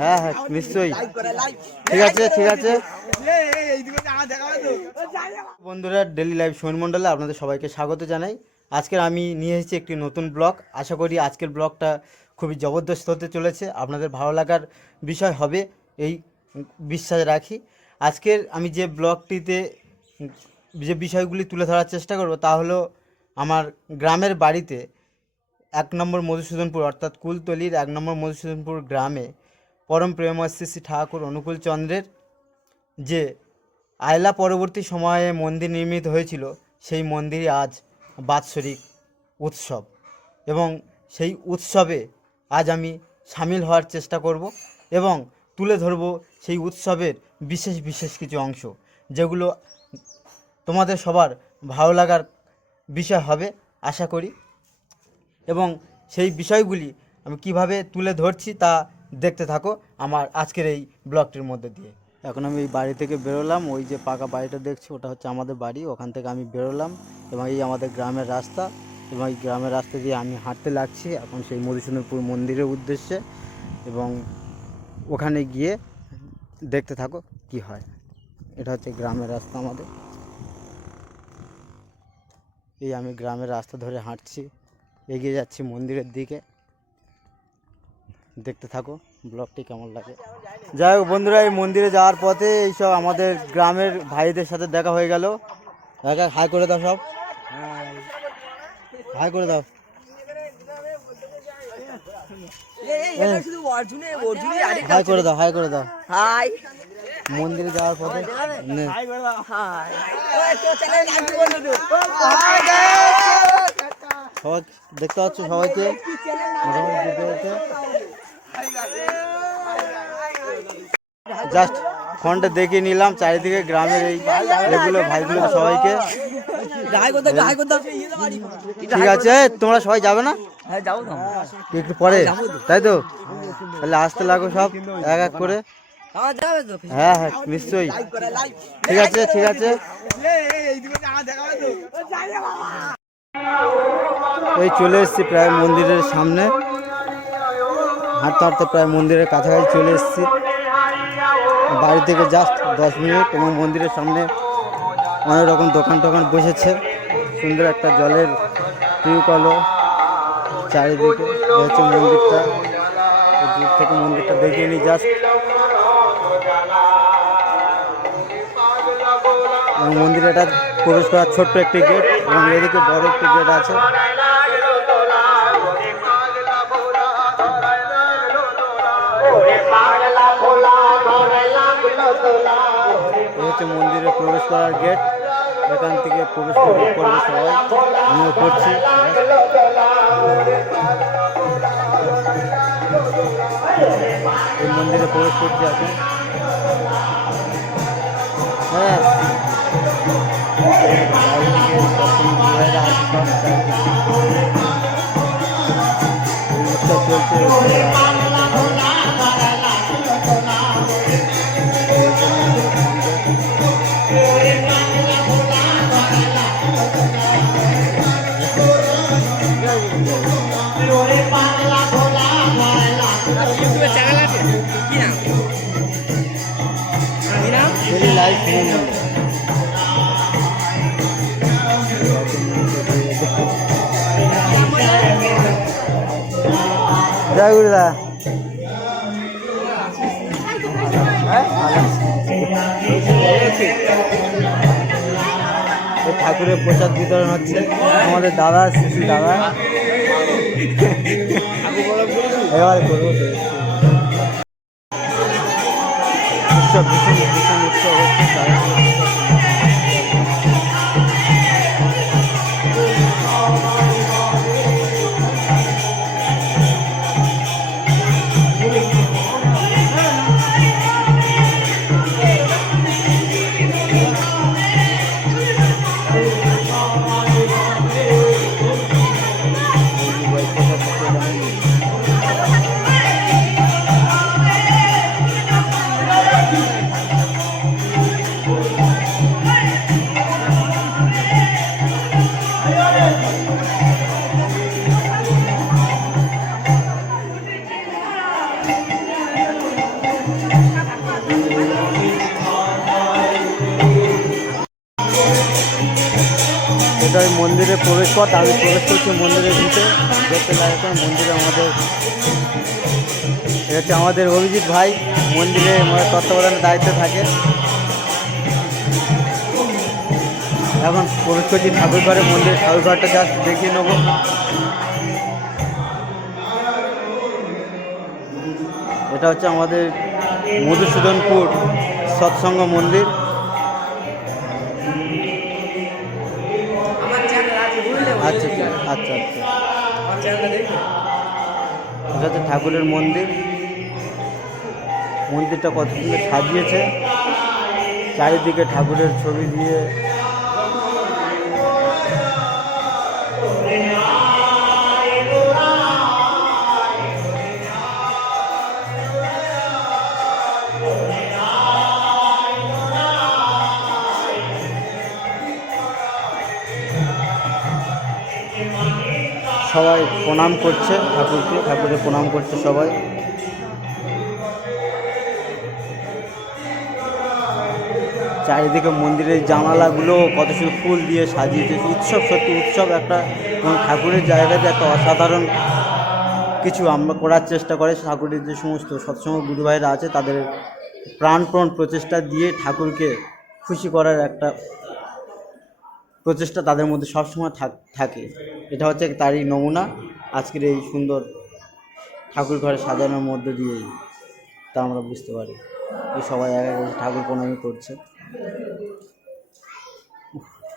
হ্যাঁ হ্যাঁ নিশ্চয়ই। ঠিক আছে ঠিক আছে। বন্ধুরা ডেলি লাইভ সোন মণ্ডলে আপনাদের সবাইকে স্বাগত জানাই। আজকের আমি নিয়ে এসেছি একটি নতুন ব্লগ। আশা করি আজকের ব্লগটা খুবই জবরদস্ত হতে চলেছে। আপনাদের ভালো লাগার বিষয় হবে, এই বিশ্বাস রাখি। আজকের আমি যে ব্লগটিতে, যে বিষয়গুলি তুলে ধরার চেষ্টা করব তা হলো আমার গ্রামের বাড়িতে এক নম্বর মধুসূদনপুর, অর্থাৎ কুলতলির এক নম্বর মধুসূদনপুর গ্রামে পরম প্রেমশ্রী শ্রী ঠাকুর অনুকূল চন্দ্রের যে আয়লা পরবর্তী সময়ে মন্দির নির্মিত হয়েছিল, সেই মন্দিরে আজ বাৎসরিক উৎসব। এবং সেই উৎসবে আজ আমি সামিল হওয়ার চেষ্টা করব এবং তুলে ধরব সেই উৎসবের বিশেষ বিশেষ কিছু অংশ, যেগুলো তোমাদের সবার ভালো লাগার বিষয় হবে, আশা করি। এবং সেই বিষয়গুলি আমি কীভাবে তুলে ধরছি তা দেখতে থাকো আমার আজকের এই ব্লগটির মধ্যে দিয়ে। এখন আমি এই বাড়ি থেকে বেরোলাম, ওই যে পাকা বাড়িটা দেখছি, ওটা হচ্ছে আমাদের বাড়ি, ওখান থেকে আমি বেরোলাম এবং এই আমাদের গ্রামের রাস্তা এবং এই গ্রামের রাস্তা দিয়ে আমি হাঁটতে লাগছি এখন সেই মধুসূদনপুর মন্দিরের উদ্দেশ্যে এবং ওখানে গিয়ে দেখতে থাকো কি হয়। এটা হচ্ছে গ্রামের রাস্তা আমাদের। এই আমি গ্রামের রাস্তা ধরে হাঁটছি। এগিয়ে যাচ্ছি মন্দিরের দিকে। দেখতে থাকো ব্লগটি কেমন লাগে। যাই হোক বন্ধুরা এই মন্দিরে যাওয়ার পথে এইসব আমাদের গ্রামের ভাইদের সাথে দেখা হয়ে গেল। একা হাই করে দাও সব। হাই করে দাও। হাই করে দাও হাই করে দাও। হাই। মন্দিরে যাওয়ার পথে। হাই সবাই দেখতে পাচ্ছ সবাইকে মোটামুটি যেতে যেতে জাস্ট ফোনটা দেখে নিলাম চারিদিকে গ্রামের এই এগুলো ভাইগুলো সবাইকে ঠিক আছে তোমরা সবাই যাবে না হ্যাঁ একটু পরে তাই তো তাহলে আসতে লাগো সব এক এক করে হ্যাঁ হ্যাঁ নিশ্চয়ই ঠিক আছে ঠিক আছে এই চলে এসেছি প্রায় মন্দিরের সামনে। হাঁটতে হাঁটতে প্রায় মন্দিরের কাছাকাছি চলে এসেছি। বাড়ি থেকে জাস্ট দশ মিনিট এবং মন্দিরের সামনে অনেক রকম দোকান টোকান বসেছে। সুন্দর একটা জলের টিউবকলও চারিদিকে হচ্ছে মন্দিরটা। দূর থেকে মন্দিরটা দেখিয়ে নিই জাস্ট মন্দিরে একটা প্রবেশ করার ছোট্ট একটি গেট এবং এদিকে বড় একটি গেট আছে। মন্দিরে প্রবেশ করার গেট, এখান থেকে প্রবেশ করে করবে সবাই করছি এই মন্দিরে প্রবেশ করছি এখন হ্যাঁ চ্যানেল আছে কি নাম আমি ঠাকুরের প্রসাদ বিতরণ হচ্ছে। আমাদের দাদা শিশু দাদা। এবারে করব। উৎসব উৎসব হচ্ছে পথ আমি প্রবেশ করছি মন্দিরের ভিতরে। দেখতে লাগছেন মন্দিরে আমাদের। এটা হচ্ছে আমাদের অভিজিৎ ভাই। মন্দিরে তত্ত্বাবধানের দায়িত্বে থাকে। এখন প্রবেশ করছি ঠাকুর ঘরে মন্দিরে ঠাকুর ঘরটা জাস্ট দেখিয়ে নেব। এটা হচ্ছে আমাদের মধুসূদনপুর সৎসঙ্গ মন্দির। হচ্ছে ঠাকুরের মন্দির। মন্দিরটা কত সুন্দর সাজিয়েছে। চারিদিকে ঠাকুরের ছবি দিয়ে সবাই প্রণাম করছে, ঠাকুরকে ঠাকুরের প্রণাম করছে সবাই। চারিদিকে মন্দিরের জানালাগুলো কত সুন্দর ফুল দিয়ে সাজিয়েছে। উৎসব, সত্যি উৎসব একটা, এবং ঠাকুরের জায়গাতে একটা অসাধারণ কিছু আমরা করার চেষ্টা করে। ঠাকুরের যে সমস্ত সৎসঙ্গ গুরু ভাইরা আছে, তাদের প্রাণপণ প্রচেষ্টা দিয়ে ঠাকুরকে খুশি করার একটা প্রচেষ্টা তাদের মধ্যে সবসময় থাক- এটা হচ্ছে তারই নমুনা। আজকের এই সুন্দর ঠাকুর ঘরে সাজানোর মধ্য দিয়েই তা আমরা বুঝতে পারি এই সবাই এক করে ঠাকুর প্রণামী করছে।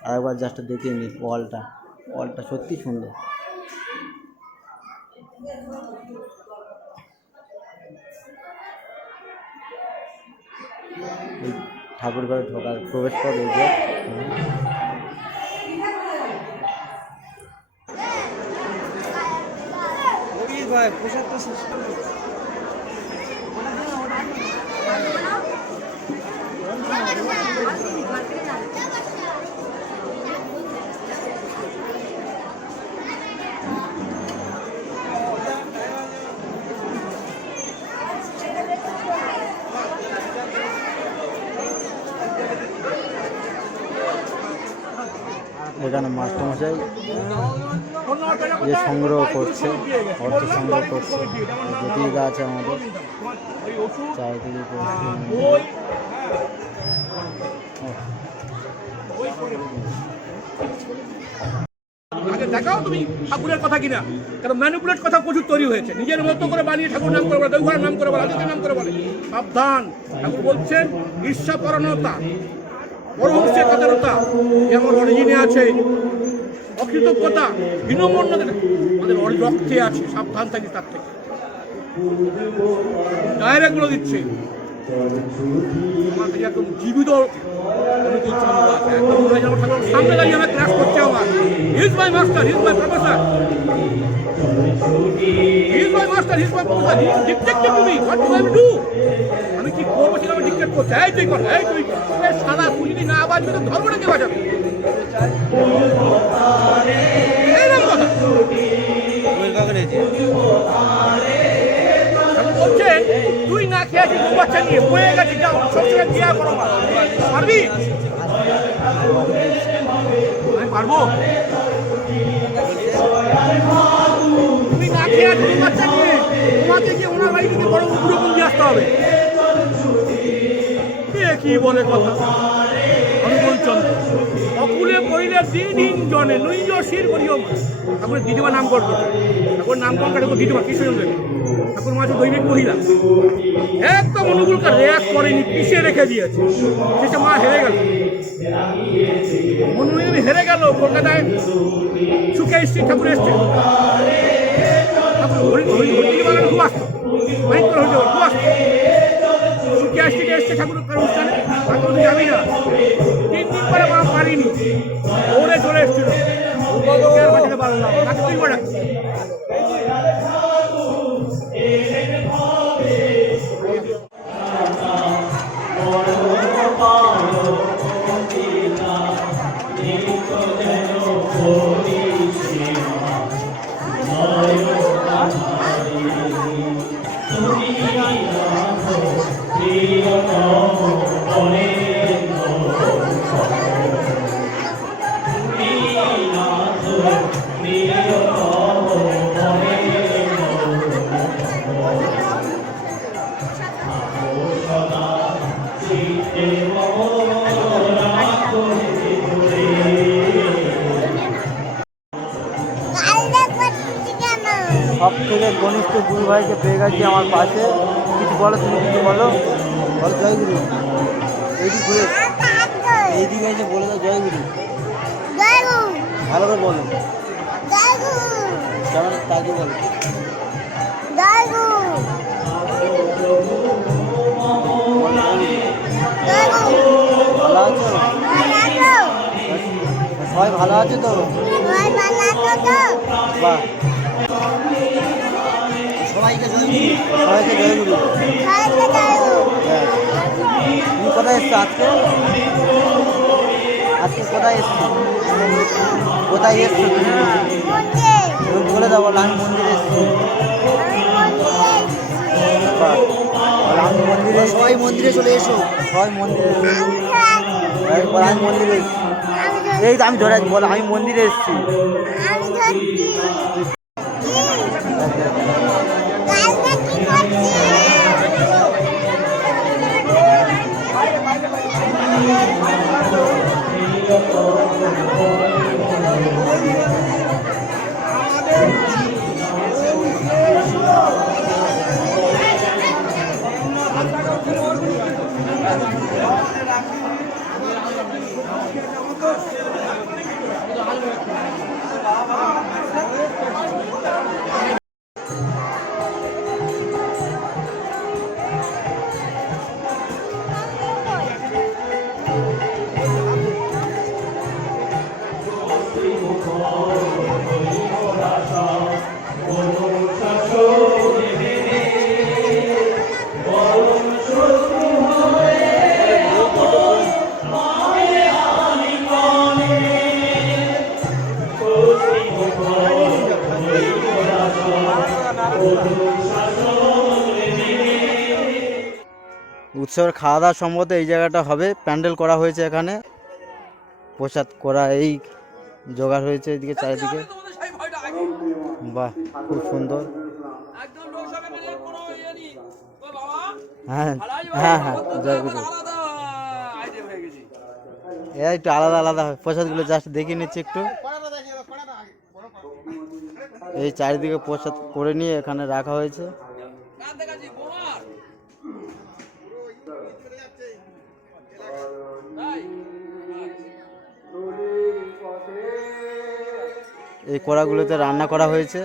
আরেকবার জাস্ট দেখে নিই ওয়ালটা। ওয়ালটা সত্যি সুন্দর। ঠাকুর ঘরে ঢোকার প্রবেশ পথ এই যে। ভাই পোশাক তো শেষ এখানে মাস্টারমশাই যে সংগ্রহ করছে, অর্থ সংগ্রহ করছে। যেটি গাছ আমাদের, চারিদিকে। দেখাও তুমি ঠাকুরের কথা কিনা। কারণ কথা প্রচুর তৈরি হয়েছে। নিজের বানিয়ে নাম নাম নাম ঠাকুর বলছেন পরমহংসের কাতারতা যে অরিজিনে আছে অকৃতজ্ঞতা বিনম্রতা আমাদের রক্তে আছে, সাবধান থাকি তার থেকে। ডাইরেক্ট বলে দিচ্ছে। আমার জীবিত সামনে দাঁড়িয়ে করছে আমার my master is my professor master is my professor he to me what do I do আমি করছি? এই তুই কর এই তুই তুই যদি না বাজবে তো ধর্মটা কে এইরকম বলছে, তুই না খেয়ে আছিস বাচ্চা নিয়ে বয়ে গেছিস, যাও, সবসময় দিয়া করো। পারবি? আমি পারব। তুমি না খেয়ে আছিস বাচ্চা নিয়ে। তোমাকে গিয়ে ওনার বাড়ি থেকে বড় দিয়ে আসতে হবে। কি বলে কথা? অনুকূল চন্দ্র অকুলে পড়িলে দিন জনে নৈজ শির করিও ঠাকুরের দিদিমা নাম করতো ঠাকুর নাম কম ঠাকুর দিদিমা কৃষ্ণচন্দ্রের ঠাকুর মাঝে দৈবিক মহিলা। একদম অনুকূলকে রেয়াক করেনি পিছিয়ে রেখে দিয়েছে। শেষে মা হেরে গেল। মনোরঞ্জন হেরে গেল, কলকাতায় সুখে এসছে, ঠাকুর এসছে। খুব আসতো। ভয়ঙ্কর যাবে খুব আসতো। সুখে আসছে এসছে ঠাকুর অনুষ্ঠানে ঠাকুর জানি না তিন দিন পরে মা পারিনি দৌড়ে চলে এসেছিল ওকে আর বাঁচাতে পারল তাকে তুই পাশে কিছু বলো তুমি কিছু বলো। বলো জয় গুরু এইদিক ঘুরে এইদিকে এসে বলে দাও জয় গুরু ভালো করে বলো। কেমন তাকে বলো। ভালো আছো? সবাই ভালো আছে তো? বাহ। সবাইকে জয় সবাইকে জয় গুরু তুমি কোথায় এসছো আজকে? আজকে কোথায় এসছো? কোথায় এসছো তুমি? বলে দাও বলো আমি মন্দিরে এসছি। আমি মন্দিরে সবাই মন্দিরে চলে এসো। সবাই মন্দিরে। আমি মন্দিরে এসছি এই তো আমি ধরে বলো আমি মন্দিরে এসছি। Thank you. উৎসবের খাওয়া দাওয়া সম্ভবত এই জায়গাটা হবে। প্যান্ডেল করা হয়েছে এখানে। প্রসাদ করা এই জোগাড় হয়েছে এদিকে চারিদিকে। বাহ, খুব সুন্দর। হ্যাঁ হ্যাঁ হ্যাঁ একটু আলাদা আলাদা প্রসাদগুলো জাস্ট দেখে নিচ্ছি একটু। এই চারিদিকে প্রসাদ করে নিয়ে এখানে রাখা হয়েছে। এই কড়াগুলোতে রান্না করা হয়েছে।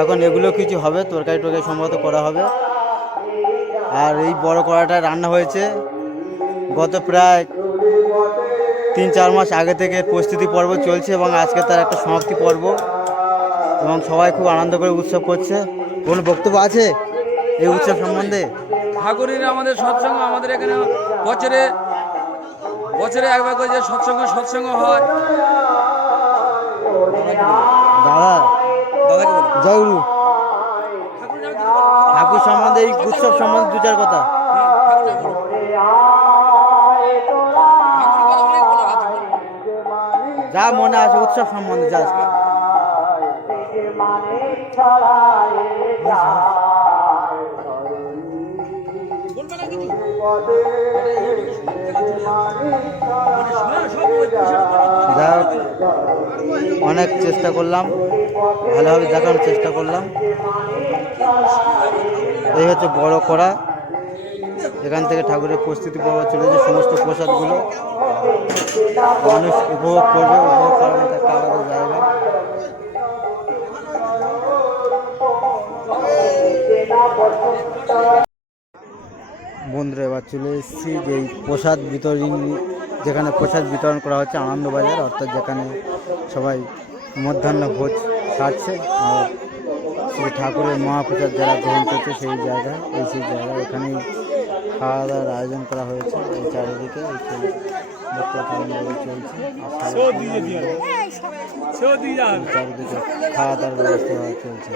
এখন এগুলো কিছু হবে তরকারি টরকারি সম্ভবত করা হবে। আর এই বড় কড়াটা রান্না হয়েছে। গত প্রায় তিন চার মাস আগে থেকে প্রস্তুতি পর্ব চলছে এবং আজকে তার একটা সমাপ্তি পর্ব এবং সবাই খুব আনন্দ করে উৎসব করছে। কোনো বক্তব্য আছে এই উৎসব সম্বন্ধে? ঠাকুরের আমাদের সৎসঙ্গ আমাদের এখানে বছরে বছরে একবার করে যে সৎসঙ্গ সৎসঙ্গ হয়। দাদা দাদাকে বলো। জয় গুরু ঠাকুরের নামে কিছু বলো। ঠাকুর সম্বন্ধে এই উৎসব সম্বন্ধে দু চার কথা। যা মনে আছে, উৎসব সম্বন্ধে, যা অনেক চেষ্টা করলাম, ভালোভাবে দেখানোর চেষ্টা করলাম। এই হচ্ছে বড় করা। এখান থেকে ঠাকুরের প্রস্তুতি পর্ব চলেছে, সমস্ত প্রসাদগুলো। মানুষ উপভোগ করবে, উপভোগ করার মতো একটা আলাদা জায়গা। বন্ধুরা, এবার চলে এসেছি যে প্রসাদ বিতরণ, যেখানে প্রসাদ বিতরণ করা হচ্ছে আনন্দবাজার, অর্থাৎ যেখানে সবাই মধ্যাহ্ন ভোজ খাচ্ছে আর ঠাকুরের মহাপ্রসাদ যারা গ্রহণ করছে সেই জায়গা, এই সেই জায়গা, এখানেই খাওয়া দাওয়ার আয়োজন করা হয়েছে। এই চারিদিকে চারিদিকে খাওয়া দাওয়ার ব্যবস্থা চলছে।